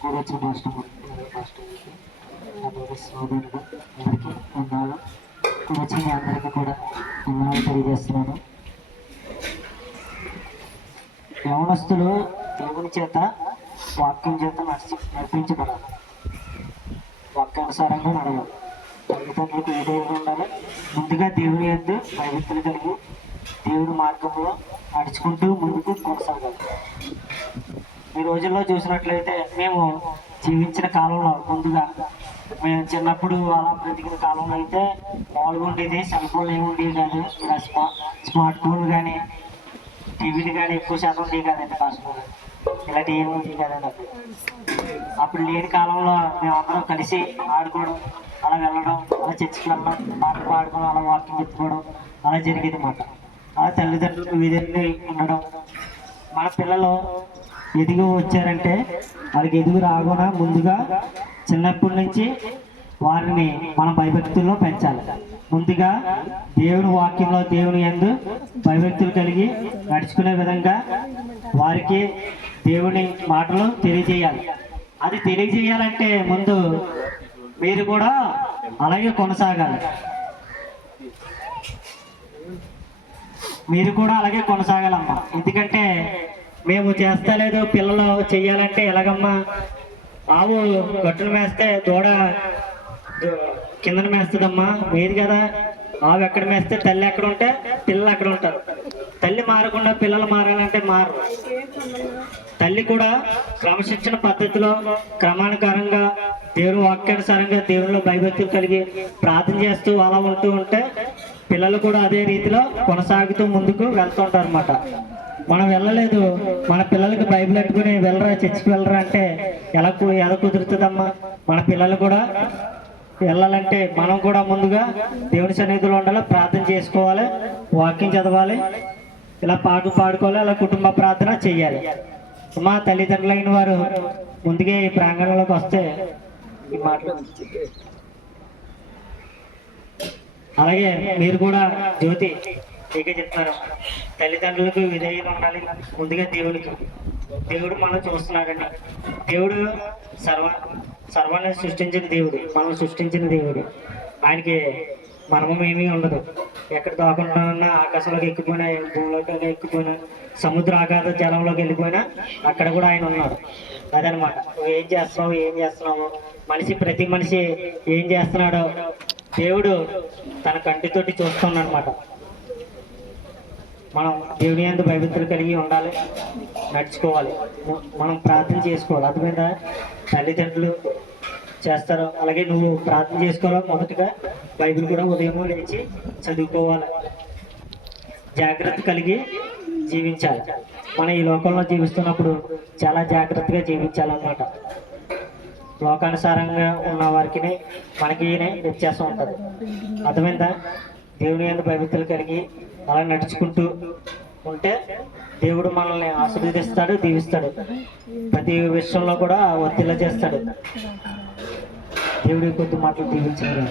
కూరొచ్చిన రాష్ట్రం రాష్ట్రానికి అందరికీ సోదరుడు అందరికీ వందనాలు కూరొచ్చిన అందరికీ కూడా వందనాలు తెలియజేస్తున్నాను యవనస్తులు దేవుని చేత వాక్యం చేత నడిచి నడిపించబడాలి. వాక్యానుసారంగా నడవాలి. తల్లిదండ్రులకు ఏ దేవుడు ఉండాలి? ముందుగా దేవుని ఎందు భయభక్తులు కలిగి దేవుడి మార్గంలో నడుచుకుంటూ ముందుకు కొనసాగాలి. ఈ రోజుల్లో చూసినట్లయితే మేము జీవించిన కాలంలో ముందుగా మేము చిన్నప్పుడు అలా బ్రతికిన కాలంలో అయితే మామూలుగా ఉండేది సెల్ ఫోన్లు ఏమి ఉండేవి కాదు. ఇలా స్మా స్మార్ట్ ఫోన్లు కానీ టీవీలు కానీ ఎక్కువ శాతం ఉండేవి కాదండి కాస్ట్లో ఇలాంటి ఏమి ఉండేవి కాదండి అప్పుడు. అప్పుడు లేని కాలంలో మేమందరం కలిసి ఆడుకోవడం అలా వెళ్ళడం అలా చర్చికి వెళ్ళడం పాటలు పాడుకోవడం అలా వాకింగ్ ఎత్తుకోవడం అలా జరిగేది మాట ఆ తల్లిదండ్రులు వీధుల్ని ఉండడం. మన పిల్లలు ఎదిగి వచ్చారంటే వాళ్ళకి ఎదుగు రాకుండా ముందుగా చిన్నప్పటి నుంచి వారిని మన భయభక్తుల్లో పెంచాలి. ముందుగా దేవుని వాక్యంలో దేవుని ఎందు భయభక్తులు కలిగి నడుచుకునే విధంగా వారికి దేవుని మాటలు తెలియజేయాలి. అది తెలియజేయాలంటే ముందు మీరు కూడా అలాగే కొనసాగాలి. మీరు కూడా అలాగే కొనసాగాలమ్మా. ఎందుకంటే మేము చేస్తలేదు పిల్లలు చెయ్యాలంటే ఎలాగమ్మా? ఆవు గట్టును మేస్తే దూడ కిందన మేస్తుందమ్మా. మీరు కదా ఆవు ఎక్కడ మేస్తే తల్లి ఎక్కడ ఉంటే పిల్లలు అక్కడ ఉంటారు. తల్లి మారకుండా పిల్లలు మారాలంటే మారు. తల్లి కూడా క్రమశిక్షణ పద్ధతిలో క్రమానుకారంగా దేవుని వాక్యానుసారంగా దేవుళ్ళు భయభక్తులు కలిగి ప్రార్థన చేస్తూ అలా ఉంటూ ఉంటే పిల్లలు కూడా అదే రీతిలో కొనసాగుతూ ముందుకు వెళ్తూ ఉంటారు అనమాట మనం వెళ్ళలేదు. మన పిల్లలకి బైబిల్ పెట్టుకుని వెళ్ళరా చర్చికి వెళ్ళరా అంటే ఎలా కు- ఎలా కుదురుతుందమ్మా? మన పిల్లలు కూడా వెళ్ళాలంటే మనం కూడా ముందుగా దేవుని సన్నిధిలో ఉండాలి ప్రార్థన చేసుకోవాలి వాకింగ్ చదవాలి ఇలా పాట పాడుకోవాలి అలా కుటుంబ ప్రార్థన చేయాలి. మా తల్లిదండ్రులైన వారు ముందుగా ఈ ప్రాంగణంలోకి వస్తే ఈ మాటలు అలాగే మీరు కూడా జ్యోతి మీకే చెప్తారు తల్లిదండ్రులకు విధేయులు ఉండాలి. ముందుగా దేవుడికి. దేవుడు మనం చూస్తున్నాడండి. దేవుడు సర్వ సర్వాన్ని సృష్టించిన దేవుడు. మనం సృష్టించిన దేవుడు. ఆయనకి మర్మం ఏమీ ఉండదు. ఎక్కడ దాకుండా ఉన్నా ఆకాశంలోకి ఎక్కిపోయినా భూమిలోకి ఎక్కిపోయినా సముద్ర ఆకాశ జలంలోకి వెళ్ళిపోయినా అక్కడ కూడా ఆయన ఉన్నాడు. అదనమాట ఏం చేస్తున్నావు? ఏం చేస్తున్నావు? మనిషి ప్రతి మనిషి ఏం చేస్తున్నాడో? దేవుడు తన కంటితోటి చూస్తున్నాడు అనమాట మనం దేవుని ఎందు భయభక్తులు కలిగి ఉండాలి నడుచుకోవాలి మనం ప్రార్థన చేసుకోవాలి. అర్థమైందా? తల్లిదండ్రులు చేస్తారు అలాగే నువ్వు ప్రార్థన చేసుకోవాలి మొదటగా బైబిల్ కూడా ఉదయం లేచి చదువుకోవాలి. జాగ్రత్త కలిగి జీవించాలి. మనం ఈ లోకంలో జీవిస్తున్నప్పుడు చాలా జాగ్రత్తగా జీవించాలన్నమాట. లోకానుసారంగా ఉన్న వారికి మనకి వ్యత్యాసం ఉంటుంది. అర్థమైందా? దేవుని అందు భయభక్తులు కలిగి అలా నడుచుకుంటూ ఉంటే దేవుడు మనల్ని ఆశీర్వదిస్తాడు దీవిస్తాడు. ప్రతి విషయంలో కూడా ఒత్తిళ్ళ చేస్తాడు దేవుడి కొద్ది మాటలు దీవించాడు